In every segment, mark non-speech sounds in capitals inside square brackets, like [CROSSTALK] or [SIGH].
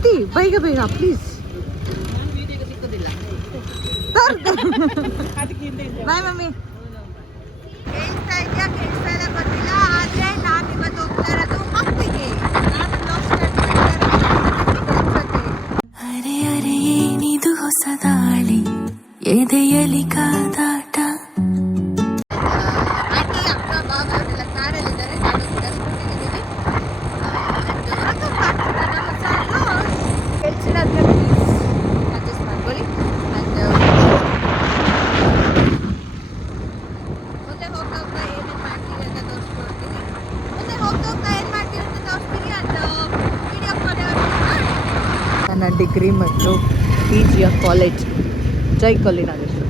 ಎತ್ತಿ ಬೇಗ ಬೇಗ ಪ್ಲೀಸ್ ಬಾಯ್ ಮಮ್ಮಿ. ಕೇಳಿಸ್ತಾ ಇದೆಯಾ ಕೇಳಿಸ್ತಾ ಇಲ್ಲ ಗೊತ್ತಿಲ್ಲ, ಆದ್ರೆ ನಾನು ಇವತ್ತು ಹೋಗ್ತಾ ಇರೋದು ಹಂಪಿಗೆ ನಾನು vlog start ಮಾಡ್ತಾ ಇರೋದು ಅನ್ಸುತ್ತೆ. ಅರೆ ಅರೆ, ಏನಿದು ಹೊಸ ದಾಳಿ? ಎದೆಯಲಿ ಕಾದಾಟ बीच या कॉलेज जय कलिनागेश्वर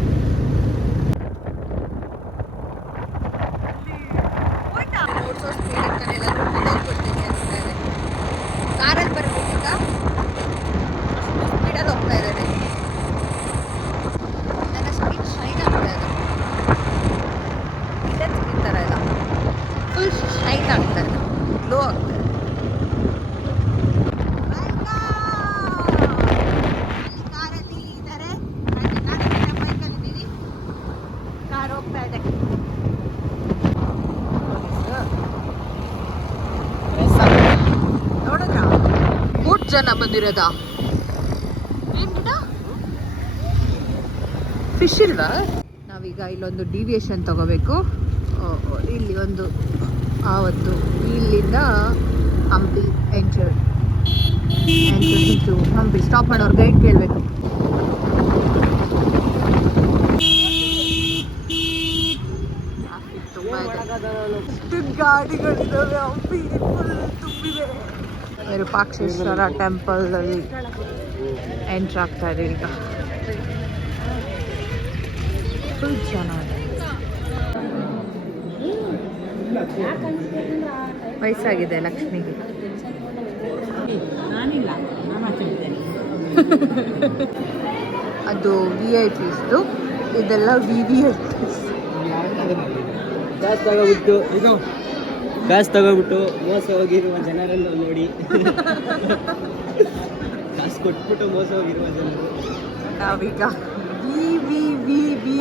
ಜನ ಬಂದಿರೋದಾ? ಏನ್ ಗಿಡ ಫಿಶ್ ಇಲ್ವಾ? ನಾವೀಗ ಇಲ್ಲೊಂದು ಡಿವಿಯೇಷನ್ ತಗೋಬೇಕು. ಇಲ್ಲಿ ಒಂದು ಆವತ್ತು ಇಲ್ಲಿಂದ ಹಂಪಿ ಎಂಚೂರ್ ಹಂಪಿ. ಸ್ಟಾಪ್ ಮಾಡೋರು ಗೈಡ್ ಕೇಳಬೇಕು? ಗಾಡಿಗಳಿದಾವೆ ಹಂಪಿ ಫುಲ್ ತುಂಬಿದೆ. ವಿರೂಪಾಕ್ಷೇಶ್ವರ ಟೆಂಪಲ್ ಅಲ್ಲಿ ಎಂಟ್ರ್ ಇದೆ ಈಗ. ಫುಲ್ ಚೆನ್ನಾಗಿದೆ ವಯಸ್ಸಾಗಿದೆ ಲಕ್ಷ್ಮಿಗೆ. ಅದು ವಿ ಐ ಪಿಸ್ದು ಇದೆಲ್ಲ ವಿ ವಿ ಐ ಪಿಸ್ ಕಾಸು ತಗೋಬಿಟ್ಟು ಮೋಸ ಹೋಗಿರುವ ಜನರನ್ನು ನೋಡಿ. ಕಾಸು ಕೊಟ್ಬಿಟ್ಟು ಮೋಸ ಹೋಗಿರುವ ಜನರು. ನಾವೀಗ ವಿ ವಿ ವಿ ವಿ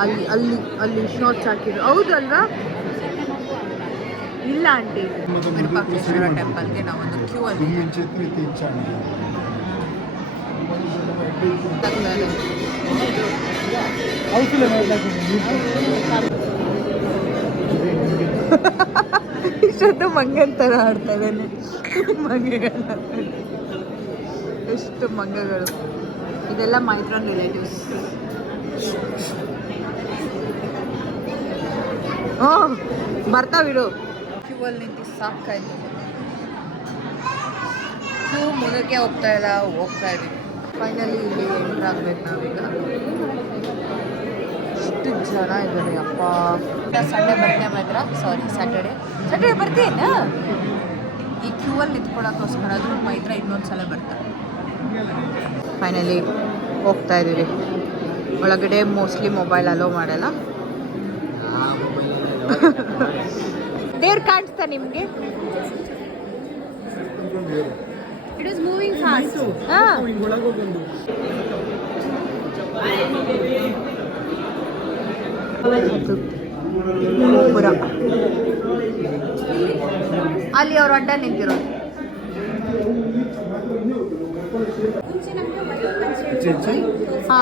ಅಲ್ಲಿ ಅಲ್ಲಿ ಅಲ್ಲಿ ಶಾರ್ಟ್ಸ್ ಹಾಕಿದ್ರು. ಹೌದಲ್ವಾ? ಇಲ್ಲ ಆಂಟಿ. ವಿರೂಪಾಕ್ಷೇಶ್ವರ ಟೆಂಪಲ್ಗೆ ನಾವೊಂದು ಕ್ಯೂ ಅಲ್ಲಿ ಇಷ್ಟೊತ್ತು ಮಂಗನ್ ಥರ ಆಡ್ತಾ ಇದ್ದಾನೆ ಮಂಗೆಗಳನ್ನ ಎಷ್ಟು ಮಂಗಗಳು ಇದೆಲ್ಲ ಮೈತ್ರಾನ್ ರಿಲೇಟಿವ್ಸ್ ಓ, ಬರ್ತಾ ಬಿಡು. ಕ್ಯೂ ಅಲ್ಲಿ ನಿಂತು ಸಾಕಾಯ್ತು ಕ್ಯೂ ಮುಂದಕ್ಕೆ ಹೋಗ್ತಾ ಇಲ್ಲ, ಹೋಗ್ತಾ ಇದ್ದೀವಿ ಫೈನಲಿ ಇಲ್ಲಿ ಎಂಟ್ರ್ ಆಗ್ಬೇಕು ನಾವೀಗ. ಎಷ್ಟು ಜನ ಇದ್ದಾರೆ ಅಪ್ಪ ಸಂಡೇ ಬರ್ತೀನಿ ಮಾತ್ರ ಸಾರಿ ಸ್ಯಾಟರ್ಡೆ ಸ್ಯಾಟರ್ಡೆ ಬರ್ತೀನಿ ಈ ಕ್ಯೂ ಅಲ್ಲಿ ನಿಂತ್ಕೊಳ್ಳೋಕ್ಕೋಸ್ಕರ ಅದು ಮೈತ್ರ ಇನ್ನೊಂದು ಸಲ ಬರ್ತಾರೆ. ಫೈನಲಿ ಹೋಗ್ತಾ ಇದ್ದೀವಿ. ಒಳಗಡೆ ಮೋಸ್ಟ್ಲಿ ಮೊಬೈಲ್ ಅಲೋ ಮಾಡಲ್ಲ. [LAUGHS] ದೇವ್ರು ಕಾಣಿಸ್ತಾ ನಿಮಗೆ? ಇಟ್ ಇಸ್ ಮೂವಿಂಗ್ ಫಾಸ್ಟ್ ಹಾಂ. ಅಲ್ಲಿ ಅವ್ರ ಅಡ್ಡ ನಿಂತಿರೋದು. ಹಾ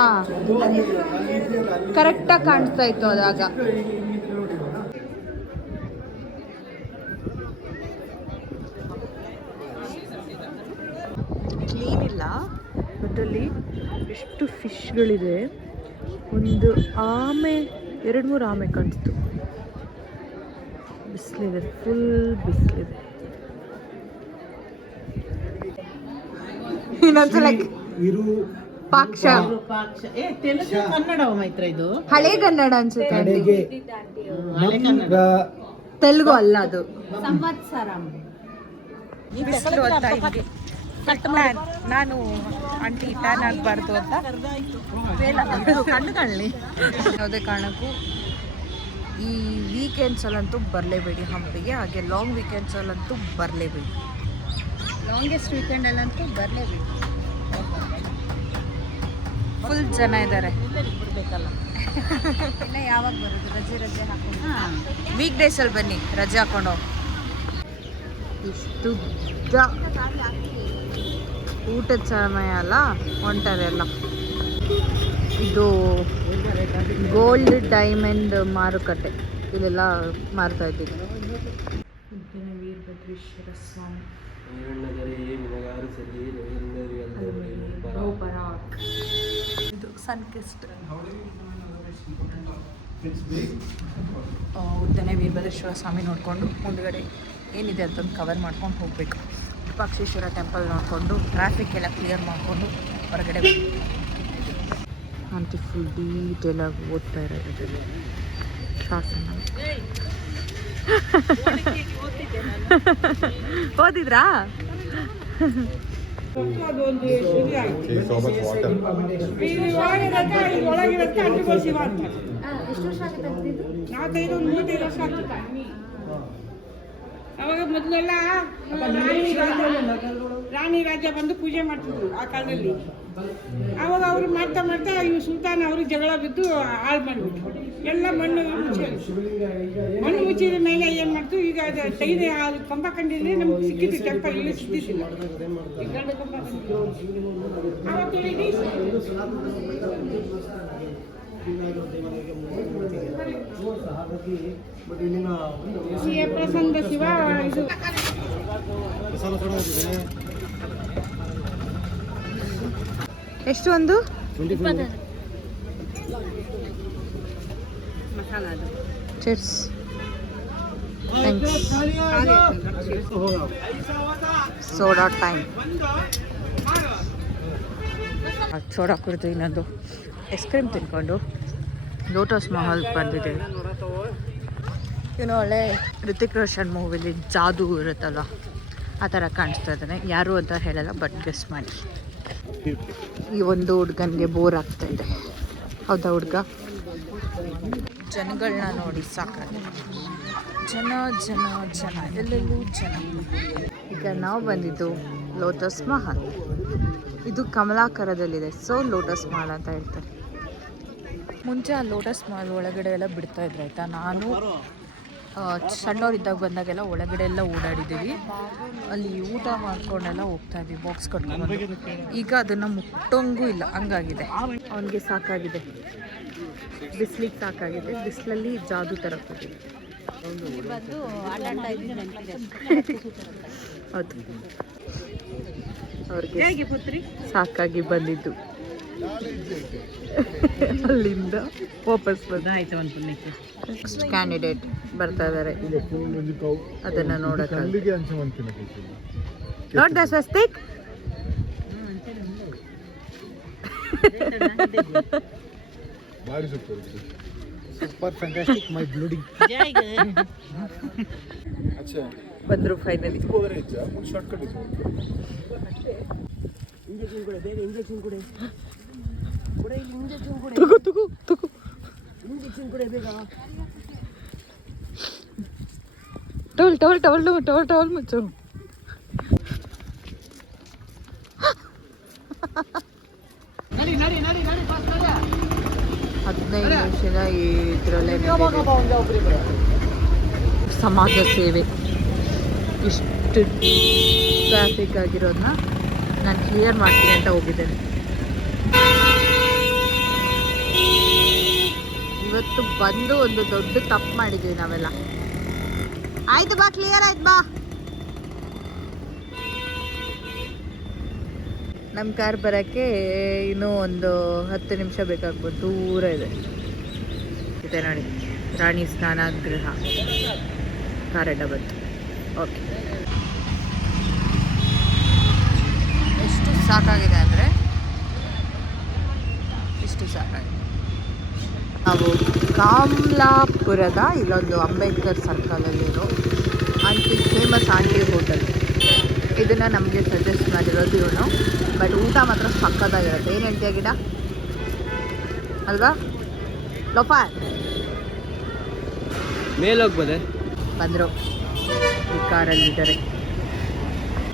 ಕರೆಕ್ಟಾಗಿ ಕಾಣಿಸ್ತಾ ಇತ್ತು ಅದಾಗ. ಕ್ಲೀನ್ ಇಲ್ಲ ಬಟ್ ಅಲ್ಲಿ ಎಷ್ಟು ಫಿಶ್ಗಳಿದೆ ಒಂದು ಆಮೆ ಎರಡು ಮೂರು ಆಮೆ ಕಾಣಿಸ್ತು ಬಿಸಿಲಿದೆ ಫುಲ್ ಬಿಸಿಲಿದೆ. [LAUGHS] ಇರು ಪಾಕ್ಷ. ಪಾಕ್ಷ. ಏ ತೆಲುಗು ಕನ್ನಡ ಮೈತ್ರ ಇದು. ಹಳೆ ಕನ್ನಡ ಅನ್ಸುತ್ತೆ ತೆಲುಗು ಅಲ್ಲ ಅದು. ಸಂವತ್ಸರಂ. ಬಿಸಿಲು ಮಾಡಿ. ನಾನು ಆಂಟಿ ಟ್ಯಾನ್ ಆಗಬಾರ್ದು ಅಂತ. ಕಣ್ಣುಗಳಲ್ಲಿ ಯಾವುದೇ ಕಾರಣಕ್ಕೂ ಈ ವೀಕೆಂಡ್ಸಲ್ಲಂತೂ ಬರಲೇಬೇಡಿ ಹಂಪಿಗೆ ಹಾಗೆ ಲಾಂಗ್ ವೀಕೆಂಡ್ಸಲ್ಲಂತೂ ಬರಲೇಬೇಡಿ. ಲಾಂಗೆಸ್ಟ್ ವೀಕೆಂಡಲ್ಲಂತೂ ಬರಲೇಬೇಕು ಫುಲ್ ಜನ ಇದ್ದಾರೆ ಇನ್ನು ಯಾವಾಗ ಬರೋದು? ರಜೆ ರಜೆ ಹಾಕೊಂಡು. ವೀಕ್ ಡೇಸಲ್ಲಿ ಬನ್ನಿ ರಜೆ ಹಾಕೊಂಡು ಇಷ್ಟು ಊಟದ ಸಮಯ ಅಲ್ಲ ಹೊಂಟರೆ ಎಲ್ಲ. ಇದು ಗೋಲ್ಡ್ ಡೈಮಂಡ್ ಮಾರುಕಟ್ಟೆ. ಇಲ್ಲೆಲ್ಲ ಮಾರ್ತಾ ಇದ್ದೀವಿ. ವೀರಭದ್ರೇಶ್ವರ ಸ್ವಾಮಿ ಇದು ಸನ್ಕಿಸ್ಟ್ ಉದ್ದನೆ ವೀರಭದ್ರೇಶ್ವರ ಸ್ವಾಮಿ ನೋಡಿಕೊಂಡು ಮುಂದ್ಗಡೆ ಏನಿದೆ ಅಂತಂದು ಕವರ್ ಮಾಡ್ಕೊಂಡು ಹೋಗಬೇಕು. ವಿರೂಪಾಕ್ಷೇಶ್ವರ ಟೆಂಪಲ್ ನೋಡಿಕೊಂಡು ಟ್ರಾಫಿಕ್ ಎಲ್ಲ ಕ್ಲಿಯರ್ ಮಾಡಿಕೊಂಡು ಹೊರಗಡೆ ಅಂತ ಫುಲ್ ಡೀಟೇಲ್ ಆಗಿ ಓದ್ತಾ ಇರೋದು. ಶಾಸನ. ಓದಿದ್ರಾ? ಅಂತ ನಾಲ್ಕೈದು ಮೂವತ್ತೈದು ವರ್ಷ ಆಗ್ತದೆ ಅವಾಗ ಮೊದಲೆಲ್ಲ ರಾಣಿ ರಾಜ ರಾಣಿ ರಾಜ್ಯ ಬಂದು ಪೂಜೆ ಮಾಡ್ತಿದ್ರು ಆ ಕಾಲದಲ್ಲಿ. ಅವಾಗ ಅವ್ರು ಮಾಡ್ತಾ ಮಾಡ್ತಾ ಇವು ಸುಲ್ತಾನ್ ಅವರು ಜಗಳ ಬಿದ್ದು ಹಾಳು ಮಾಡಿಬಿಟ್ರು. ಎಲ್ಲ ಮಣ್ಣು ಮಣ್ಣು ಮುಚ್ಚಿದ ಮೇಲೆ ಏನು ಮಾಡ್ತು? ಈಗ ಅದು ತೆಗೆದು ಆ ಕಂಬ ಕಂಡಿದ್ರೆ ನಮ್ಗೆ ಸಿಕ್ಕಿತ್ತು ಟೆಂಪಲ್ ಇಲ್ಲಿ ಸಿಕ್ಕಿದ್ದಿಲ್ಲ. ಸಿಎ ಪ್ರಸನ್ನ ಶಿವ ಇದು. ಎಷ್ಟು ಒಂದು? ಚೆರ್ಸ್ ಸೋಡಾ ಟೈಮ್ ಸೋಡಾ ಕುಡಿದು ಇನ್ನೊಂದು. ಐಸ್ ಕ್ರೀಮ್ ತಿನ್ಕೊಂಡು. ಲೋಟಸ್ ಮಹಲ್ ಬಂದಿದೆ. ಏನೋ ಒಳ್ಳೆ ಋತಿಕ್ ರೋಷನ್ ಮೂವಿಲಿ ಜಾದು ಇರುತ್ತಲ್ಲ ಆ ಥರ ಕಾಣಿಸ್ತಾ ಇದ್ದಾನೆ. ಯಾರು ಅಂತ ಹೇಳಲ್ಲ ಬಟ್ ಗೆಸ್ ಮಾಡಿ. ಈ ಒಂದು ಹುಡ್ಗನ್ಗೆ ಬೋರ್ ಆಗ್ತಾ ಇದೆ. ಹೌದಾ ಹುಡ್ಗ? ಜನಗಳನ್ನ ನೋಡಿ ಸಾಕಾಗಿದೆ. ಜನ ಜನ ಜನ, ಎಲ್ಲೆಲ್ಲೂ ಜನ. ಈಗ ನಾವು ಬಂದಿದ್ದು ಲೋಟಸ್ ಮಹಲ್ ಇದು ಕಮಲಾಕರದಲ್ಲಿದೆ. ಸೊ ಲೋಟಸ್ ಮಹಲ್ ಅಂತ ಹೇಳ್ತಾರೆ. ಮುಂಚೆ ಆ ಲೋಟಸ್ ಮಾಲ್ ಒಳಗಡೆ ಎಲ್ಲ ಬಿಡ್ತಾ ಇದ್ರು ಆಯ್ತಾ? ನಾನು ಸಣ್ಣವರಿದ್ದಾಗ ಬಂದಾಗೆಲ್ಲ ಒಳಗಡೆ ಎಲ್ಲ ಓಡಾಡಿದ್ದೀವಿ. ಅಲ್ಲಿ ಊಟ ಮಾಡ್ಕೊಂಡೆಲ್ಲ ಹೋಗ್ತಾ ಇದ್ವಿ ಬಾಕ್ಸ್ ಕಟ್ಕೊಂಡು ಈಗ ಅದನ್ನು ಮುಟ್ಟೋಂಗೂ ಇಲ್ಲ ಹಂಗಾಗಿದೆ. ಅವನಿಗೆ ಸಾಕಾಗಿದೆ. ಬಿಸ್ಲಿಗೆ ಸಾಕಾಗಿದೆ. ಬಿಸಿಲಲ್ಲಿ ಜಾದು ತರ ಕೊಟ್ಟಿದೆ ಹೌದು. ಅವ್ರಿಗೆ ಸಾಕಾಗಿ ಬಂದಿದ್ದು. ಅಲ್ಲಿಂದ ವಾಪಸ್ ಬಂದ. ನೆಕ್ಸ್ಟ್ ಕ್ಯಾಂಡಿಡೇಟ್ ಬರ್ತಾ ಇದ್ದಾರೆ ಅದನ್ನ ನೋಡಕ್ಕೆ ನೋಡ್ದ ಅಂಚುವಂತಿನ note the swastik super fantastic my ಬ್ಲೂಡಿಂಗ್ ಅಚ್ಚಾ ಬಂದ್ರು ಫೈನಲಿ ಇಚ್ಚ ಮುಂದೆ ಶಾರ್ಟ್ ಕಟ್ ಇಂಜೆಕ್ಷನ್ ತಗೋ ತಗೋ ತಗೋ towel towel towel towel towel towel ಮುಚ್ಚು. ಹದಿನೈದು ನಿಮಿಷದ ಇದರಲ್ಲೇ ಸಮಾಜ ಸೇವೆ. ಇಷ್ಟು ಟ್ರಾಫಿಕ್ ಆಗಿರೋದನ್ನ ನಾನು ಕ್ಲಿಯರ್ ಮಾಡ್ತೀನಿ ಅಂತ ಹೋಗಿದ್ದೇನೆ. ಇವತ್ತು ಬಂದು ಒಂದು ದೊಡ್ಡ ತಪ್ಪು ಮಾಡಿದ್ವಿ ನಾವೆಲ್ಲ. ಆಯ್ತು ಬಾ ಕ್ಲಿಯರ್ ಆಯ್ತು ಬಾ. ನಮ್ಮ ಕಾರ್ ಬರೋಕ್ಕೆ ಇನ್ನೂ ಒಂದು ಹತ್ತು ನಿಮಿಷ ಬೇಕಾಗ್ಬೋದು, ದೂರ ಇದೆ. ಇದೆ ನೋಡಿ, ರಾಣಿ ಸ್ನಾನ ಸ್ನಾನಗೃಹ ಕಾರಡ್ಡ ಬಂತು. ಓಕೆ ಎಷ್ಟು ಸಾಕಾಗಿದೆ ಅಂದರೆ, ಇಷ್ಟು ಸಾಕಾಗಿದೆ. ನಾವು ಕಾಮ್ಲಾಪುರದ ಇಲ್ಲೊಂದು ಅಂಬೇಡ್ಕರ್ ಸರ್ಕಲಲ್ಲಿರೋ ಆಂಟಿ ಫೇಮಸ್ ಆಂಟಿ ಹೋಟೆಲ್. ಇದನ್ನು ನಮಗೆ ಸಜೆಸ್ಟ್ ಮಾಡಿರೋದು ಇವನು. ಬಟ್ ಊಟ ಮಾತ್ರ ಸಕ್ಕತ್ತಾಗಿರುತ್ತೆ. ಏನು ಹೇಳ್ತೀಯ ಗಿಡ? ಅಲ್ವಾ? ಲೋಪಾಯ್ ಮೇಲೆ ಹೋಗ್ಬೋದೆ ಬಂದರು. ಈ ಕಾರಲ್ಲಿದ್ದಾರೆ.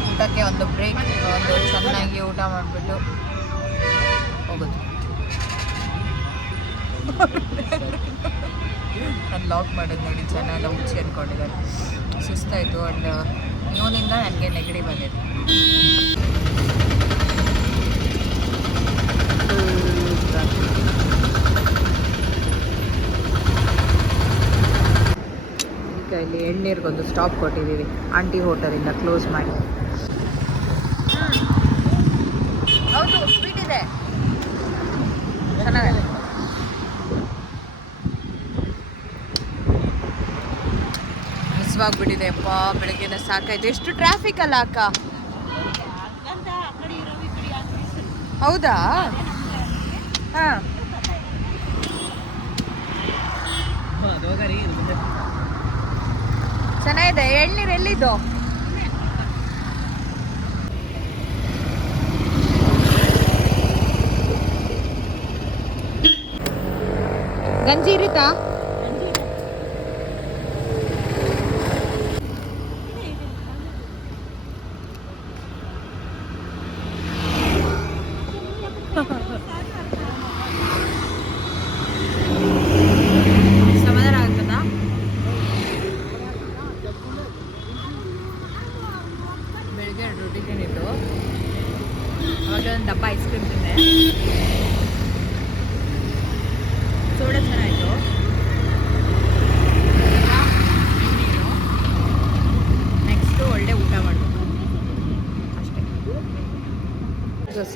ಊಟಕ್ಕೆ ಒಂದು ಬ್ರೇಕ್ ಒಂದು ಚೆನ್ನಾಗಿ ಊಟ ಮಾಡಿಬಿಟ್ಟು ನಾನು ಲಾಕ್ ಮಾಡೋದು ನೋಡಿ ಜನ ಎಲ್ಲ ಹುಚ್ಚಿ ಅಂದ್ಕೊಂಡಿದ್ದಾರೆ ಸುಸ್ತಾಯಿತು ಆ್ಯಂಡ್ ಇವನಿಂದ ನನಗೆ ನೆಗಡಿ ಬಂದಿದೆ ಇಲ್ಲಿ ಎಣ್ಣೀರ್ಗೊಂದು ಸ್ಟಾಪ್ ಕೊಟ್ಟಿದ್ದೀವಿ. ಆಂಟಿ ಹೋಟೆಲಿಂದ ಕ್ಲೋಸ್ ಮಾಡಿ ಹೌದು ಸ್ವೀಟ್ ಇದೆ ಚೆನ್ನಾಗಿದೆ ಹಸಿವಾಗ್ಬಿಟ್ಟಿದೆ ಅಪ್ಪ ಬೆಳಗ್ಗೆನ ಸಾಕಾಯ್ತು ಎಷ್ಟು ಟ್ರಾಫಿಕ್ ಅಲ್ಲ ಅಕ್ಕ? ಹೌದಾ? ಹಾಂ. ಚೆನ್ನಾಗಿದೆ. ಎಳ್ನೀರು ಎಲ್ಲಿದ್ದು? ಗಂಜಿ ಇರುತ್ತಾ ಸಮಾಧಾನ ಆಗ್ತದಾ ಬೆಳಗ್ಗೆ ಎರಡು ರೊಟ್ಟಿ ತಿಂದಿದ್ದು ಅವಾಗ ಒಂದು ಡಬ್ಬ ಐಸ್ ಕ್ರೀಮ್ ತಿಂದೆ ಸೋಡಾ ಚೆನ್ನಾಯಿತು ನೆಕ್ಸ್ಟು ಒಳ್ಳೆ ಊಟ ಮಾಡಬೇಕು ಅಷ್ಟೇ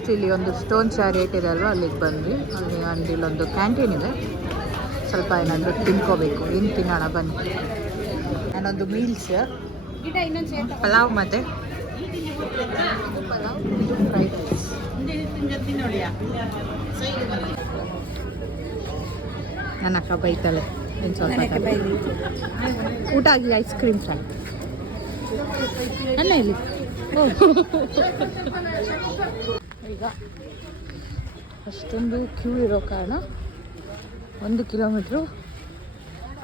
ಜಸ್ಟ್ ಇಲ್ಲಿ ಒಂದು ಸ್ಟೋನ್ ಚಾರಿಯೇಟ್ ಇದೆ ಅಲ್ವಾ? ಅಲ್ಲಿಗೆ ಬಂದ್ವಿ ಅಲ್ಲಿ ಇಲ್ಲೊಂದು ಕ್ಯಾಂಟೀನ್ ಇದೆ. ಸ್ವಲ್ಪ ಏನಾದರೂ ತಿನ್ಕೋಬೇಕು. ಏನು ತಿನ್ನೋಣ ಬನ್ನಿ. ನಾನೊಂದು ಮೀಲ್ಸ್. ಪಲಾವ್ ಮತ್ತೆ ಪಲಾವ್ ಫ್ರೈಡ್ ರೈಸ್ ನನ್ನ ಅಕ್ಕ ಬೈತಾಳೆ. ಇನ್ನು ಸ್ವಲ್ಪ. ಊಟ ಆಗಿ ಐಸ್ ಕ್ರೀಮ್ ಫ್ರೈ ನನ್ನ ಇಲ್ಲಿ. ಈಗ ಅಷ್ಟೊಂದು ಕ್ಯೂ ಇರೋ ಕಾರಣ ಒಂದು ಕಿಲೋಮೀಟ್ರು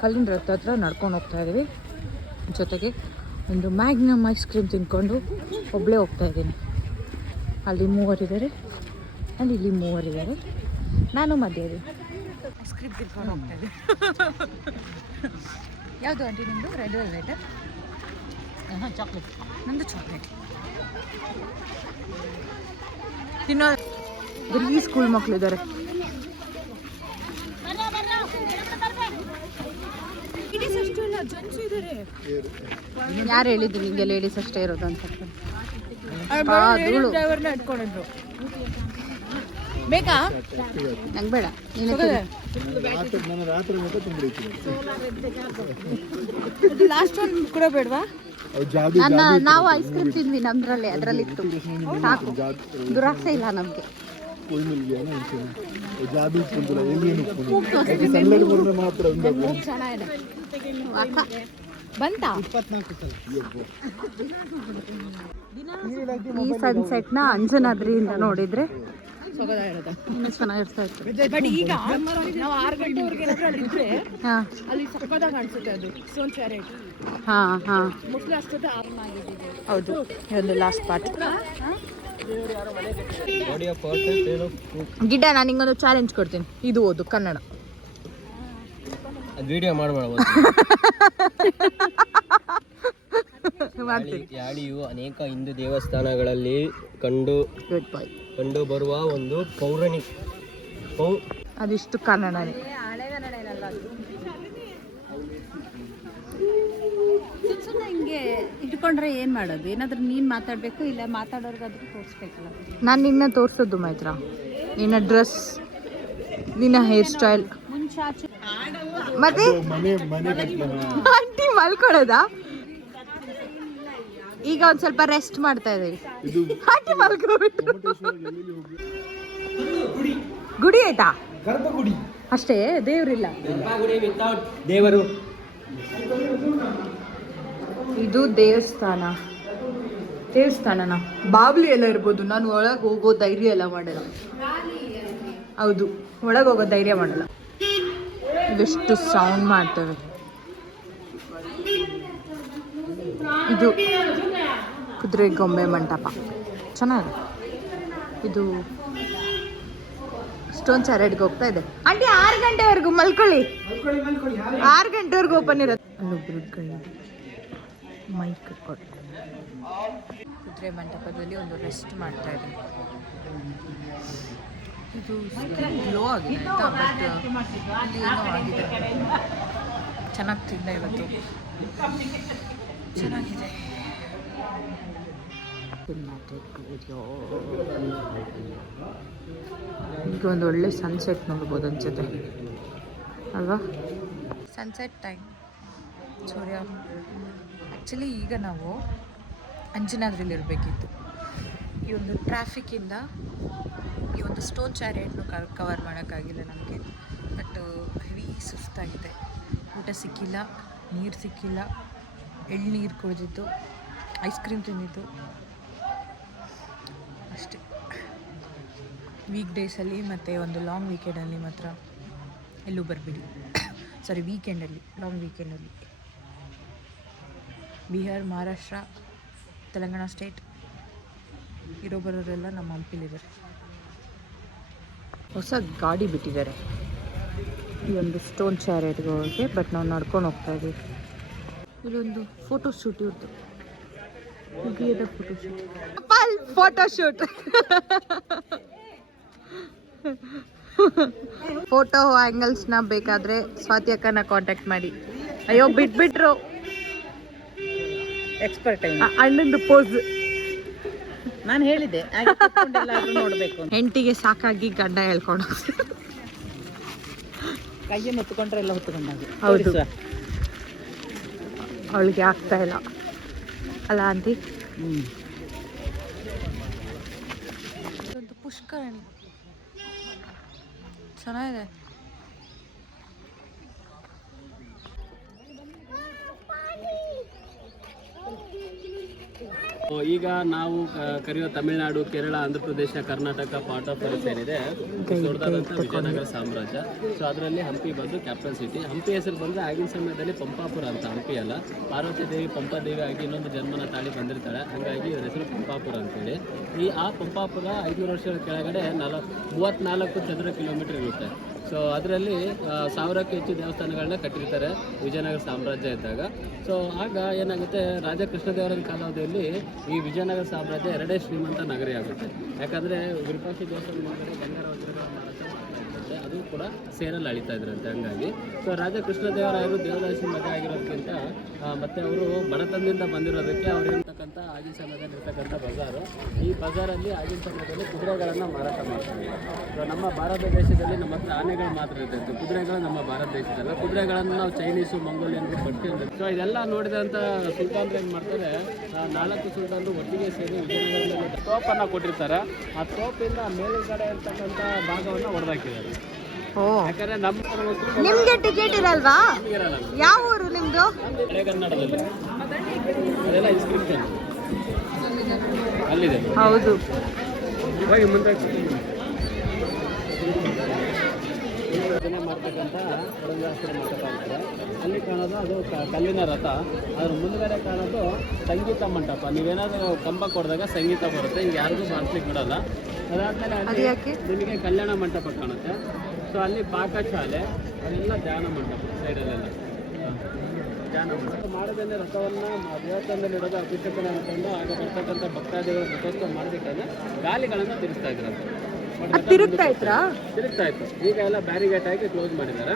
ಕಲ್ಲಿನ ರಥ ಹತ್ರ ನಡ್ಕೊಂಡು ಹೋಗ್ತಾ ಇದ್ದೀವಿ. ಜೊತೆಗೆ ಒಂದು ಮ್ಯಾಗ್ನಮ್ ಐಸ್ ಕ್ರೀಮ್ ತಿನ್ಕೊಂಡು ಒಬ್ಬಳೇ ಹೋಗ್ತಾ ಇದ್ದೀನಿ. ಅಲ್ಲಿ ಮೂವರಿದ್ದಾರೆ ಅಲ್ಲಿ ಇಲ್ಲಿ ಮೂವರಿದ್ದಾರೆ ನಾನು ಮಧ್ಯದಲ್ಲಿ ಇದ್ದೀನಿ. ಐಸ್ ಕ್ರೀಮ್ ತಿನ್ಕೊಂಡು ಹೋಗ್ತಾ ಇದ್ದೀನಿ. ಯಾವುದು ಆಂಟಿ ನಿಮ್ಮದು ರೆಡ್ ವೆಲ್ವೆಟ್ ಚಾಕ್ಲೇಟ್ ನಂದು ಚಾಕ್ಲೇಟ್ ತಿನ್ನೋ ಬರೀ ಸ್ಕೂಲ್ ಮಕ್ಕಳು ಇದ್ದಾರೆ ಯಾರು ಹೇಳಿದ್ರು ನಿಂಗೆ ಲೇಡೀಸ್ ಅಷ್ಟೇ ಇರೋದು ಅಂತ. ಬೇಕಾ? ನಂಗೆ ಬೇಡ ನೀನು ಲಾಸ್ಟ್ ಒನ್ ಕೂಡ ಬೇಡವಾ? ನನ್ನ ನಾವು ಐಸ್ ಕ್ರೀಮ್ ತಿಂದ್ವಿ ನಮ್ದ್ರಲ್ಲಿ ಅದರಲ್ಲಿ ಇತ್ತು. ಸಾಕು. ದುರಾಸೆ ಇಲ್ಲ ನಮಗೆ. ಬಂತಾ? ಈ ಸನ್ಸೆಟ್ನ ಅಂಜನಾದ್ರಿಯಿಂದ ನೋಡಿದ್ರೆ ಇನ್ನೂ ಚೆನ್ನಾಗಿರ್ತಾ ಇತ್ತು. ಬಟ್ ಈಗ ನಾವು ಆರು ಗಂಟೆವರೆಗೆ ಏನಾದ್ರು ಅಲ್ಲಿ ಇದ್ರೆ ಹಾಂ. ಅಲ್ಲಿ ಸಕ್ಕದಾಗ ಕಾಣಿಸುತ್ತೆ ಅದು. ಸ್ಟೋನ್ ಚಾರಿಯೇಟ್ ಹಾಂ ಹಾಂ. ಮುಟ್ಲಿ ಅಷ್ಟೊತ್ತೆ ಆರು ಆಗಿದ್ದೀವಿ ಹೌದು ಇದೊಂದು ಲಾಸ್ಟ್ ಪಾರ್ಟ್ ಗಿಡ್ಡ ನಾನು ಹಿಂಗೊಂದು ಚಾಲೆಂಜ್ ಕೊಡ್ತೀನಿ. ಇದು ಓದು ಕನ್ನಡ. ವಿಡಿಯೋ [LAUGHS] ಯಾಳಿಯು ಅನೇಕ ಹಿಂದೂ ದೇವಸ್ಥಾನಗಳಲ್ಲಿ ಕಂಡು ಕಂಡು ಬರುವ ಒಂದು ಪೌರಾಣಿಕ ಪೌ ಅದಿಷ್ಟು ಕನ್ನಡ ಹಿಂಗೆ ಇಟ್ಕೊಂಡ್ರೆ ಏನು ಮಾಡೋದು? ಏನಾದ್ರೂ ನೀನು ಮಾತಾಡಬೇಕು ಇಲ್ಲ ಮಾತಾಡೋರ್ಗಾದ್ರೂ ತೋರಿಸ್ಬೇಕಲ್ಲ? ನಾನು ನಿನ್ನ ತೋರಿಸೋದು ಮೈತ್ರಾ. ನಿನ್ನ ಡ್ರೆಸ್ ನಿನ್ನ ಹೇರ್ ಸ್ಟೈಲ್ ಮುಂಚಾಚೆ ಮತ್ತೆ? ಆಂಟಿ ಮಲ್ಕೊಳ್ಳೋದಾ ಈಗ ಒಂದ್ ಸ್ವಲ್ಪ ರೆಸ್ಟ್ ಮಾಡ್ತಾ ಇದ್ದೀವಿ ಮಲ್ಕೋಬಿಟ್ಟು ಗುಡಿ. ಆಯ್ತಾ? ಅಷ್ಟೇ ದೇವ್ರಿಲ್ಲ. ದೇವರು. ಇದು ದೇವಸ್ಥಾನ. ದೇವಸ್ಥಾನನ. ಬಾಬ್ಲಿ ಎಲ್ಲ ಇರ್ಬೋದು ನಾನು ಒಳಗೆ ಹೋಗೋ ಧೈರ್ಯ ಎಲ್ಲ ಮಾಡಲ್ಲ. ಹೌದು ಒಳಗೆ ಹೋಗೋ ಧೈರ್ಯ ಮಾಡಲ್ಲ. ಇದೆಷ್ಟು ಸೌಂಡ್ ಮಾಡ್ತವೆ ಇದು ಕುದುರೆ ಗೊಂಬೆ ಮಂಟಪ. ಚೆನ್ನಾಗಿ. ಇದು ಸ್ಟೋನ್ ಚಾರೆಡ್ಗೆ ಹೋಗ್ತಾ ಇದೆ. ಆಂಟಿ, ಆರು ಗಂಟೆವರೆಗೂ ಮಲ್ಕೊಳ್ಳಿ. ಆರು ಗಂಟೆವರೆಗೂ ಓಪನ್ ಇರುತ್ತೆ. ಅಲ್ಲೊಬ್ರು ಗೈಡ್ ಮೈಕ್ ಕೊಟ್ಟು ಕುದುರೆ ಮಂಟಪದಲ್ಲಿ ಒಂದು ರೆಸ್ಟ್ ಮಾಡ್ತಾ ಇದೆ ಇದು ಸ್ಕಿನ್ ಗ್ಲೋ ಆಗಿದೆ ಆಗಿದೆ. ಚೆನ್ನಾಗಿ ತಿಂದ ಇವತ್ತು. ಚೆನ್ನಾಗಿದೆ. ಈಗ ಒಂದು ಒಳ್ಳೆ ಸನ್ಸೆಟ್ ನೋಡ್ಬೋದು ಅನ್ಸುತ್ತೆ. ಅಲ್ವಾ? ಸನ್ಸೆಟ್ ಟೈಮ್ ಸೂರ್ಯ. ಆ್ಯಕ್ಚುಲಿ ಈಗ ನಾವು ಅಂಜನಾದ್ರಲ್ಲಿ ಇರಬೇಕಿತ್ತು. ಈ ಒಂದು ಟ್ರಾಫಿಕ್ಕಿಂದ ಈ ಒಂದು ಸ್ಟೋನ್ ಚಾರಿಯಟ್ನು ಕವರ್ ಮಾಡೋಕ್ಕಾಗಿಲ್ಲ ನಮಗೆ. ಬಟ್ ಹೆವಿ ಸುಸ್ತಾಗಿದೆ. ಊಟ ಸಿಕ್ಕಿಲ್ಲ, ನೀರು ಸಿಕ್ಕಿಲ್ಲ, ಎಳ್ನೀರು ಕುಡಿದಿದ್ದು. ಐಸ್ ಕ್ರೀಮ್ ತಿಂದಿದ್ದು. ಅಷ್ಟೇ. ವೀಕ್ ಡೇಸಲ್ಲಿ ಮತ್ತು ಒಂದು ಲಾಂಗ್ ವೀಕೆಂಡಲ್ಲಿ ಮಾತ್ರ ಎಲ್ಲೂ ಬರಬೇಡಿ. ಸಾರಿ, ವೀಕೆಂಡಲ್ಲಿ, ಲಾಂಗ್ ವೀಕೆಂಡಲ್ಲಿ. ಬಿಹಾರ್, ಮಹಾರಾಷ್ಟ್ರ, ತೆಲಂಗಾಣ ಸ್ಟೇಟ್ ಇರೋ ಬರೋರೆಲ್ಲ ನಮ್ಮ ಹಂಪಿಲಿದ್ದಾರೆ. ಹೊಸ ಗಾಡಿ ಬಿಟ್ಟಿದ್ದಾರೆ. ಈ ಒಂದು ಸ್ಟೋನ್ ಚಾರ್ ಹೋಗಿ ಬಟ್ ನಾವು ನಡ್ಕೊಂಡು ಹೋಗ್ತಾ ಇದ್ದೀವಿ ಇಲ್ಲೊಂದು ಫೋಟೋ ಶೂಟ್ ಇವ್ರದ್ದು photo shoot photo shoot photo ಆ್ಯಂಗಲ್ಸ್ನ ಬೇಕಾದರೆ ಸ್ವಾತಿ ಅಕ್ಕನ ಕಾಂಟ್ಯಾಕ್ಟ್ ಮಾಡಿ. ಅಯ್ಯೋ ಬಿಟ್ಬಿಟ್ರು. ಎಕ್ಸ್ಪರ್ಟ್ ಅಣ್ಣಂದು ಪೋಸ್ ನಾನು ಹೇಳಿದೆ ನೋಡಬೇಕು ಹೆಂಡತಿಗೆ ಸಾಕಾಗಿ ಗಂಡ ಹೇಳ್ಕೊಂಡು. ಕೈಯನ್ನು ಹೊತ್ಕೊಂಡ್ರೆ ಎಲ್ಲ ಹೊತ್ಕೊಂಡಾಗೆ. ಹೌದು. ಅವಳಿಗೆ ಆಗ್ತಾ ಇಲ್ಲ. ಅಲ್ಲ ಆಂಟಿ ಪುಷ್ಕರಣಿ ಚೆನ್ನಾಗಿದೆ ಈಗ ನಾವು ಕರೆಯುವ ಕರೆಯೋ Tamil Nadu Kerala Andhra Pradesh Karnataka part of forest ಏನಿದೆ? ದೊಡ್ಡದಾದಂಥ ವಿಜಯನಗರ ಸಾಮ್ರಾಜ್ಯ. ಸೊ ಅದರಲ್ಲಿ ಹಂಪಿ ಬಂದು ಕ್ಯಾಪಿಟಲ್ ಸಿಟಿ ಹಂಪಿ ಹೆಸರು ಬಂದರೆ ಆಗಿನ ಸಮಯದಲ್ಲಿ ಪಂಪಾಪುರ ಅಂತ ಹಂಪಿ ಅಲ್ಲ. ಪಾರ್ವತಿ ದೇವಿ ಪಂಪಾದೇವಿ ಆಗಿ ಇನ್ನೊಂದು ಜನ್ಮನ ತಾಳಿ ಬಂದಿರ್ತಾಳೆ ಹಾಗಾಗಿ ಇವ್ರ ಹೆಸರು ಪಂಪಾಪುರ ಅಂತೇಳಿ. ಈ ಆ ಪಂಪಾಪುರ ಐದುನೂರು ವರ್ಷಗಳ ಕೆಳಗಡೆ ನಾಲ್ಕು ಮೂವತ್ತ್ನಾಲ್ಕು ಚದರ ಕಿಲೋಮೀಟರ್ ಇರುತ್ತೆ. ಸೊ ಅದರಲ್ಲಿ ಸಾವಿರಕ್ಕೂ ಹೆಚ್ಚು ದೇವಸ್ಥಾನಗಳನ್ನ ಕಟ್ಟಿರ್ತಾರೆ ವಿಜಯನಗರ ಸಾಮ್ರಾಜ್ಯ ಇದ್ದಾಗ. ಸೊ ಆಗ ಏನಾಗುತ್ತೆ ರಾಜ ದೇವರ ಕಾಲಾವಧಿಯಲ್ಲಿ ಈ ವಿಜಯನಗರ ಸಾಮ್ರಾಜ್ಯ ಎರಡೇ ಶ್ರೀಮಂತ ನಗರಿ ಆಗುತ್ತೆ ಯಾಕಂದರೆ ವಿರೂಪಾಕ್ಷ ದೇವಸ್ಥಾನ ಮುಂದೆ ಅದು ಕೂಡ ಸೇರಲ್ಲಿ ಅಳಿತಾ ಇದ್ರಂತೆ ಹಂಗಾಗಿ. ಸೊ ರಾಜ ಕೃಷ್ಣದೇವರಾಯರು ದೇವದಾಸಿ ಮಗ ಆಗಿರೋದಕ್ಕಿಂತ ಆ, ಮತ್ತೆ ಅವರು ಬಡತನದಿಂದ ಬಂದಿರೋದಕ್ಕೆ ಅವ್ರು ಇರ್ತಕ್ಕಂಥ ಆಗಿನ ಸಮಯದಲ್ಲಿ ಇರ್ತಕ್ಕಂಥ ಬಜಾರು. ಈ ಬಜಾರಲ್ಲಿ ಆಗಿನ ಸಮಯದಲ್ಲಿ ಕುದುರೆಗಳನ್ನು ಮಾರಾಟ ಮಾಡ್ತಾರೆ. ಸೊ ನಮ್ಮ ಭಾರತ ದೇಶದಲ್ಲಿ ನಮ್ಮ ಹತ್ರ ಆನೆಗಳು ಮಾತ್ರ ಇರ್ತಿತ್ತು ಕುದುರೆಗಳು ನಮ್ಮ ಭಾರತ ದೇಶದಲ್ಲ. ಕುದುರೆಗಳನ್ನು ನಾವು ಚೈನೀಸು ಮಂಗೋಲಿಯನ್ ಪಟ್ಟಿ ಸೊ ಇದೆಲ್ಲ ನೋಡಿದಂಥ ಸುಲ್ತಾನ್ರು ಏನು ಮಾಡ್ತಾರೆ? ನಾಲ್ಕು ಸುಲ್ತಾನರು ಒಟ್ಟಿಗೆ ಸೇರಿ ವಿಜಯನಗರದಲ್ಲಿ ತೋಪನ್ನು ಕೊಟ್ಟಿರ್ತಾರೆ. ಆ ತೋಪಿಂದ ಮೇಲುಗಡೆ ಇರ್ತಕ್ಕಂಥ ಭಾಗವನ್ನು ಹೊಡೆದಾಕಿದ್ದಾರೆ. ನಿಮ್ಗೆ ಟಿಕೆಟ್ ಇರಲ್ವಾ? ಯಾವ ಊರು ನಿಮ್ದು? ಹೌದು. ಮಾಡ್ತಕ್ಕಂಥ ಅಲ್ಲಿ ಕಾಣೋದು ಅದು ಕಲ್ಲಿನ ರಥ. ಅದ್ರ ಮುಂದ್ಗಡೆ ಕಾಣೋದು ಸಂಗೀತ ಮಂಟಪ. ನೀವೇನಾದರೂ ಕಂಬ ಕೊಡಿದಾಗ ಸಂಗೀತ ಬರುತ್ತೆ. ಹಿಂಗೆ ಯಾರಿಗೂ ಮಾಡ್ಲಿಕ್ಕೆ ಬಿಡಲ್ಲ. ಅದಾದ್ಮೇಲೆ ಅಲ್ಲಿ ನಿಮಗೆ ಕಲ್ಯಾಣ ಮಂಟಪ ಕಾಣುತ್ತೆ. ಸೊ ಅಲ್ಲಿ ಪಾಕಶಾಲೆ ಅದೆಲ್ಲ ಧ್ಯಾನ ಮಂಟಪ ಸೈಡಲ್ಲೆಲ್ಲ. ಧ್ಯಾನ ಮಂಟಪ. ಮಾಡದೇನೆ ರಥವನ್ನು ದೇವಸ್ಥಾನದಲ್ಲಿ ಇಡೋದು ಅಭಿಷೇಕನ ಅಂತಂದು ಆಗ ಬರ್ತಕ್ಕಂಥ ಭಕ್ತಾದಿಗಳು ರಥೋತ್ಸವ ಮಾಡಬೇಕಾದ್ರೆ ಗಾಲಿಗಳನ್ನು ತಿರುಗ್ತಾ ಇದ್ರಂತೆ ತಿರುಗ್ತಾ ಇದ್ರಾ? ತಿರುಗ್ತಾ ಇತ್ತು. ಈಗ ಎಲ್ಲ ಬ್ಯಾರಿಗೇಟ್ ಹಾಕಿ ಕ್ಲೋಸ್ ಮಾಡಿದ್ದಾರೆ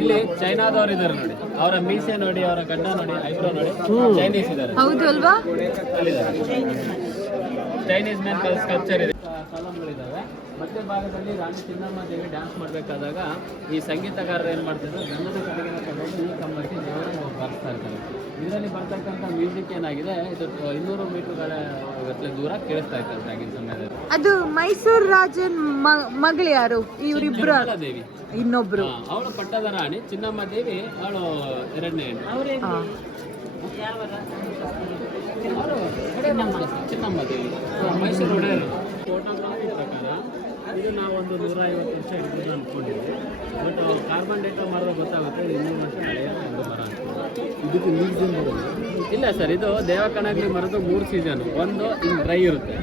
ಇಲ್ಲಿ ಚೈನಾದವರು ಇದಾರೆ ನೋಡಿ. ಅವರ ಮೀಸೆ ನೋಡಿ ಅವರ ಗಡ್ಡ ನೋಡಿ ಐಬ್ರೋ ನೋಡಿ ಚೈನೀಸ್ ಇದ್ದಾರೆ ಹೌದು ಅಲ್ವಾ? ಚೈನೀಸ್ ಮ್ಯಾನ್ ಸ್ಕಲ್ಪ್ಚರ್ ಇದೆ. ಕಾಲಮ್ಗಳಿದ್ದಾವೆ ಮಧ್ಯ ಭಾಗದಲ್ಲಿ ರಾಣಿ ಚಿನ್ನಮ್ಮ ದೇವಿ ಡ್ಯಾನ್ಸ್ ಮಾಡಬೇಕಾದಾಗ ಈ ಸಂಗೀತಗಾರರು ಏನು ಮಾಡ್ತಿದ್ರು? ಗಂಧದ ಕಡೆಗಿನ ತಗೊಂಡು ಈ ಕಂಬಕ್ಕೆ ದೇವರನ್ನು ಬಾರಿಸ್ತಾ ಇರ್ತಾರೆ. ಇದರಲ್ಲಿ ಬರ್ತಕ್ಕಂಥ ಮ್ಯೂಸಿಕ್ ಏನಾಗಿದೆ? ಇದು ಇನ್ನೂರು ಮೀಟರ್ಗಳ ಗಟ್ಟಲೆ ದೂರ ಕೇಳಿಸ್ತಾ ಇತ್ತು ಆಗಿನ ಸಮಯದಲ್ಲಿ. ಅದು ಮೈಸೂರು ರಾಜನ್ ಮಗಳು ಯಾರು? ಇವರಿಬ್ಬರು ದೇವಿ. ಇನ್ನೊಬ್ರು. ಅವಳು ಪಟ್ಟದ ರಾಣಿ. ಚಿನ್ನಮ್ಮ ದೇವಿ ಅವಳು ಎರಡನೇ ಅವರೇ ಹಾ. ಚಿನ್ನಮ್ಮ ಮೈಸೂರು ಒಡೆಯರು ಫೋಟೋಗ್ರಾಫಿ ಪ್ರಕಾರ ಇದು ನಾವೊಂದು ನೂರ ಐವತ್ತು ವರ್ಷ ಹಿಡಿದು ಅಂದ್ಕೊಂಡಿದ್ವಿ ಬಟ್ ಕಾರ್ಬನ್ ಡೇಟಾ ಮಾಡಿದ್ರೆ ಗೊತ್ತಾಗುತ್ತೆ ಇನ್ನೂರು ವರ್ಷ ಒಂದು ಮರ ಇದಕ್ಕೆ ಲೀವ್ಸ್ ಇಲ್ಲ ಸರ್, ಇದು ದೇವಕಣಗಲಿ ಮರದು ಮೂರು ಸೀಸನ್ ಒಂದು ಇಲ್ಲಿ ಡ್ರೈ ಇರುತ್ತೆ.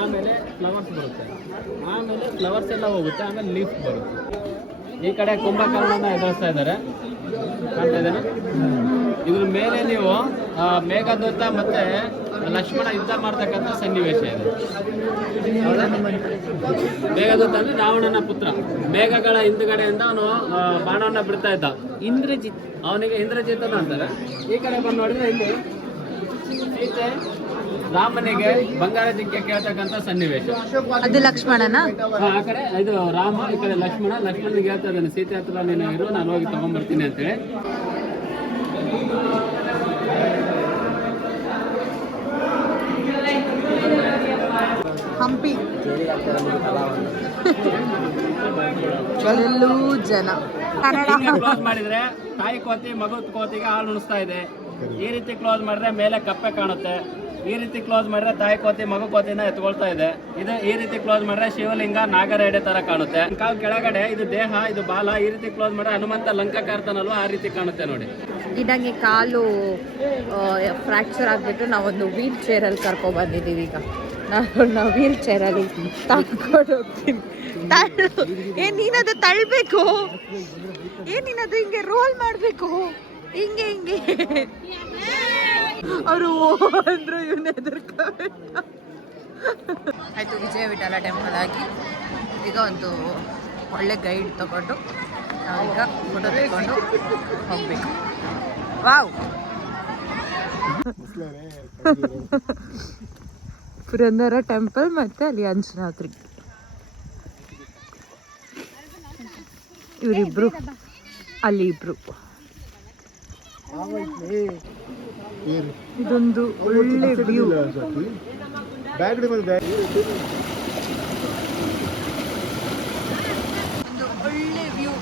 ಆಮೇಲೆ ಫ್ಲವರ್ಸ್ ಬರುತ್ತೆ. ಆಮೇಲೆ ಫ್ಲವರ್ಸ್ ಎಲ್ಲ ಹೋಗುತ್ತೆ, ಆಮೇಲೆ ಲೀಫ್ ಬರುತ್ತೆ. ಈ ಕಡೆ ಕುಂಭಕರ್ಣನ ಎದುರಿಸ್ತಾ ಇದ್ದಾರೆ. ಕಾಣ್ತಾ ಇದ್ದೇನೆ? ಇದ್ರ ಮೇಲೆ ನೀವು ಮೇಘದೂತ ಮತ್ತೆ ಲಕ್ಷ್ಮಣ ಯುದ್ಧ ಮಾಡ್ತಕ್ಕಂಥ ಸನ್ನಿವೇಶ ಇದೆ? ಮೇಘದೂತ ಅಂದ್ರೆ ರಾವಣನ ಪುತ್ರ. ಮೇಘಗಳ ಹಿಂದ್ಗಡೆಯಿಂದ ಅವನು ಬಾಣವನ್ನ ಬಿಡ್ತಾ ಇದ್ದ. ಇಂದ್ರಜಿತ್. ಅವನಿಗೆ ಇಂದ್ರಜಿತ್ ಅಂತಾರೆ. ಈ ಕಡೆ ಬಂದು ನೋಡಿದ್ರೆ ಇಲ್ಲಿ ಸೀತೆ ರಾಮನಿಗೆ ಬಂಗಾರ ದಿಕ್ಕೆ ಕೇಳ್ತಕ್ಕಂಥ ಸನ್ನಿವೇಶ. ಅದು ಲಕ್ಷ್ಮಣನ? ಆ ಆ ಕಡೆ ಇದು ರಾಮ ಈ ಕಡೆ ಲಕ್ಷ್ಮಣ. ಲಕ್ಷ್ಮಣನಿಗೆ ಹೇಳ್ತಾ ಇದ್ದಾನೆ ಸೀತೆ ಹತ್ರ ನೀನು ಇರು ನಾನು ಹೋಗಿ ತಗೊಂಡ್ಬರ್ತೀನಿ ಅಂತೇಳಿ. ಹಂಪಿ. ಎಲ್ಲೂ ಜನ. ಕ್ಲೋಸ್ ಮಾಡಿದ್ರೆ ತಾಯಿ ಕೋತಿ, ಮಗು ಕೋತಿಗೆ ಹಾಲು ಉಣಿಸ್ತಾ ಇದೆ. ಈ ರೀತಿ ಕ್ಲೋಸ್ ಮಾಡಿದ್ರೆ ಮೇಲೆ ಕಪ್ಪೆ ಕಾಣುತ್ತೆ. ಈ ರೀತಿ ಕ್ಲೋಸ್ ಮಾಡಿದ್ರೆ ತಾಯಿ ಕೋತಿ, ಮಗು ಕೋತಿನ ಎತ್ಕೊಳ್ತಾ ಇದೆ. ಇದು ಈ ರೀತಿ ಕ್ಲೋಸ್ ಮಾಡಿದ್ರೆ ಶಿವಲಿಂಗ ನಾಗರೇಡೆ ತರ ಕಾಣುತ್ತೆ. ಕಾವು ಕೆಳಗಡೆ ಇದು ದೇಹ, ಇದು ಬಾಲ, ಈ ರೀತಿ ಕ್ಲೋಸ್ ಮಾಡಿದ್ರೆ ಹನುಮಂತ ಲಂಕ ಆ ರೀತಿ ಕಾಣುತ್ತೆ ನೋಡಿ. ಇದಂಗೆ ಕಾಲು ಫ್ರಾಕ್ಚರ್ ಆಗಿಬಿಟ್ಟು ನಾವೊಂದು ವೀಲ್ ಚೇರಲ್ಲಿ ಕರ್ಕೊ ಬಂದಿದ್ದೀವಿ ಈಗ. ನಾನು ನಾವು ವೀಲ್ ಚೇರಲ್ಲಿ ತಳ್ಕೊಂಡು ಹೋಗ್ತೀನಿ ಏ, ನೀನದು ತಳ್ಬೇಕು. ಏ ಹಿಂಗೆ ರೋಲ್ ಮಾಡಬೇಕು. ಹಿಂಗೆ ಹಿಂಗೆ. ಅವರು ಅಂದ್ರೆ ಇವನ್ನ ಎದುರ್ಕೋಬೇಕ ಆಯಿತು, ವಿಜಯ ವಿಠಲ ಟೆಂಪಲ್ ಆಗಿ ಈಗ ಒಂದು ಒಳ್ಳೆ ಗೈಡ್ ತಗೊಂಡು ನಾವೀಗ ಫೋಟೋ ತಗೊಂಡು ಹೋಗ್ಬೇಕು. ವಾವ್! ಪುರಂದರ ಟೆಂಪಲ್ ಮತ್ತೆ ಅಲ್ಲಿ ಅಂಜನಾದ್ರಿ. ಇವರಿಬ್ರು ಅಲ್ಲಿ ಇಬ್ರು ಇದೊಂದು ಒಳ್ಳೆ ವ್ಯೂ. ಬ್ಯಾಗ್ ಬ್ಯಾಗ್ ಒಂದು ಒಳ್ಳೆ ವ್ಯೂ.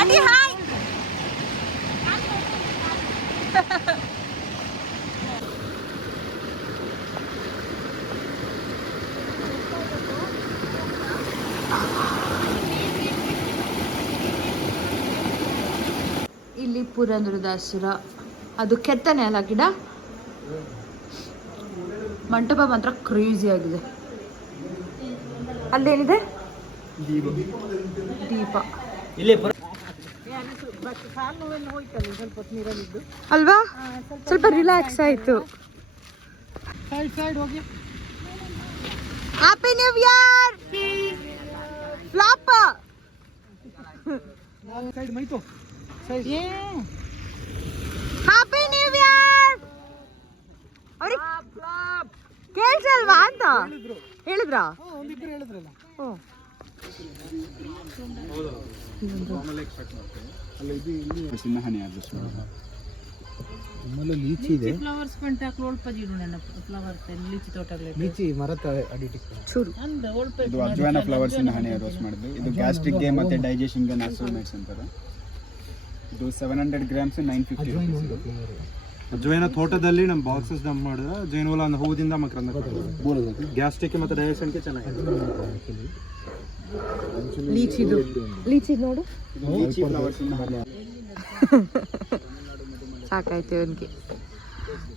ಅಡಿ ಹಾಯ್ ಇಲ್ಲಿ ಪುರಂದ್ರದಾಸರ. ಅದು ಕೆತ್ತನೆ ಅಲ್ಲ ಗಿಡ? ಮಂಟಪ ಮಾತ್ರ ಕ್ರೇಜಿ ಆಗಿದೆ. ಅಲ್ಲೇನಿದೆ? ದೀಪ. ಅಲ್ವಾ? ಸ್ವಲ್ಪ ರಿಲ್ಯಾಕ್ಸ್ ಆಯ್ತು. Happy new year flop side ಮೈತು. Happy new year ಅವ್ರಿಗೆ ಕೇಳ್ಸಲ್ವಾ ಅಂತ? ಹೇಳಿದ್ರಾ. ಒಂದಿಬ್ಬರು ಹೇಳಿದ್ರಲ್ಲ ಹ್ಞೂ ಅಲ್ಲ ಇದು ಇಲ್ಲಿ ನಮ್ಮಲ್ಲಿ ಲೀಚಿ ಇದೆ. ಫ್ಲವರ್ಸ್ ಕಂಟಾಕ್ ಒಳ್ಪ ಜೀಡು ನನ್ನ ಫ್ಲವರ್ಸ್ ಲಿಚಿ ತೋಟಗಳು ಲೀಚಿ ಮರತ ಅಡಿಟಿಕ್ ಚೂರು. ಇದು ಅಜ್ವಾನ ಫ್ಲವರ್ಸ್ ಇಂದ ಹನಿ ರೋಸ್ಟ್ ಮಾಡಿದ್ವಿ ಇದು ಗ್ಯಾಸ್ಟ್ರಿಕ್ಗೆ ಮತ್ತೆ ಡೈಜೆಷನ್ಗೆ ನ್ಯಾಚುರಲ್ ಮೇಡ್ಸ್ ಅಂತಾರೆ. ಇದು seven hundred grams nine fifty ಅಜ್ವೈನ ತೋಟದಲ್ಲಿ ನಮ್ಮ ಬಾಕ್ಸಸ್ ಡಂಪ್ ಮಾಡಿದ್ರೆ ಜೈನವಲ ಒಂದು ಹೂದಿಂದ ಮಕರಂದ ಗ್ಯಾಸ್ಟ್ರಿಕ್ ಮತ್ತು ಡೈಜೆಷನ್ಗೆ ಚೆನ್ನಾಗಿದೆ. ಲೀಚಿದು ಲೀಚಿ ನೋಡು. ಸಾಕಾಯ್ತು ಇವನಿಗೆ.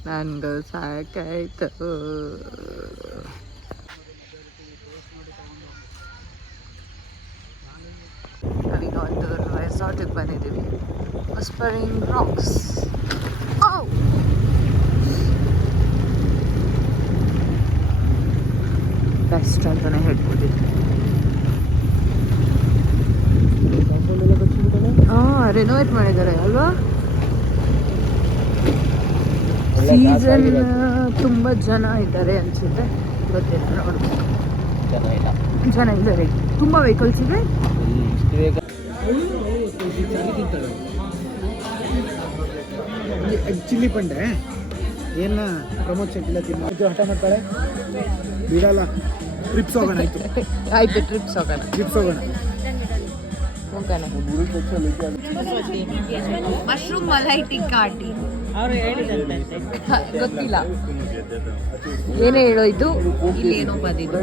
ನನಗೂ ಸಾಕಾಯ್ತು. ನಾವೀಗ ಒಂದು ರೆಸಾರ್ಟಿಗೆ ಬಂದಿದ್ದೀವಿ. ಸ್ಪರಿಂಗ್ ರಾಕ್ಸ್ ಬೆಸ್ಟ್ ಅಂತಲೇ ಹೇಳ್ಬೋದು ಹಾಂ ರೆನೋವೇಟ್ ಮಾಡಿದ್ದಾರೆ ಅಲ್ವಾ ಸೀಸನ್ ತುಂಬ ಜನ ಇದ್ದಾರೆ ಅನ್ಸುತ್ತೆ. ಗೊತ್ತಿಲ್ಲ ನೋಡ್ಬೇಕು ಜನ ಇದ್ದಾರೆ. ತುಂಬ ವೆಹಿಕಲ್ಸ್ ಇದೆ. ಚಿಲ್ಲಿ ಪಂಡೆ. ಏನ ಪ್ರಮೋದ್ ಶೆಟ್ಟಿಲ್ಲ ತಿನ್ನ ಹಠ ಮಾಡ್ತಾಳೆ ಬಿಡಲ್ಲ. ಟ್ರಿಪ್ಸ್ ಹೋಗೋಣ ಆಯ್ತು. ಆಯ್ತು ಟ್ರಿಪ್ಸ್ ಹೋಗೋಣ ಟ್ರಿಪ್ಸ್ ಹೋಗೋಣ ಹೋಗೋಣ ಮಶ್ರೂಮ್ ಮಲೈ ಟಿಕ್ಕಾ ಆಟಿ ಗೊತ್ತಿಲ್ಲ. ಏನೇ ಹೇಳೋಯ್ತು ಇಲ್ಲಿ ಏನೋ ಬಂದಿದ್ದು.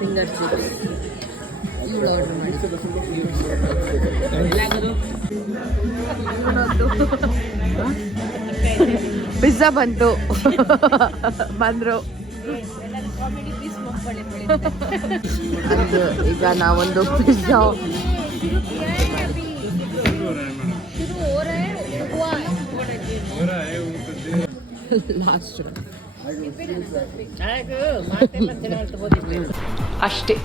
ಫಿಂಗರ್ ಚಿಪ್ಸ್ ಇವಳು ಆರ್ಡರ್ ಮಾಡಿ ಪಿಜ್ಜಾ ಬಂತು. ಬಂದ್ರು. ಈಗ ನಾವೊಂದು ಪಿಜ್ಜಾ. ಲಾಸ್ಟ್. ಅಷ್ಟೇ.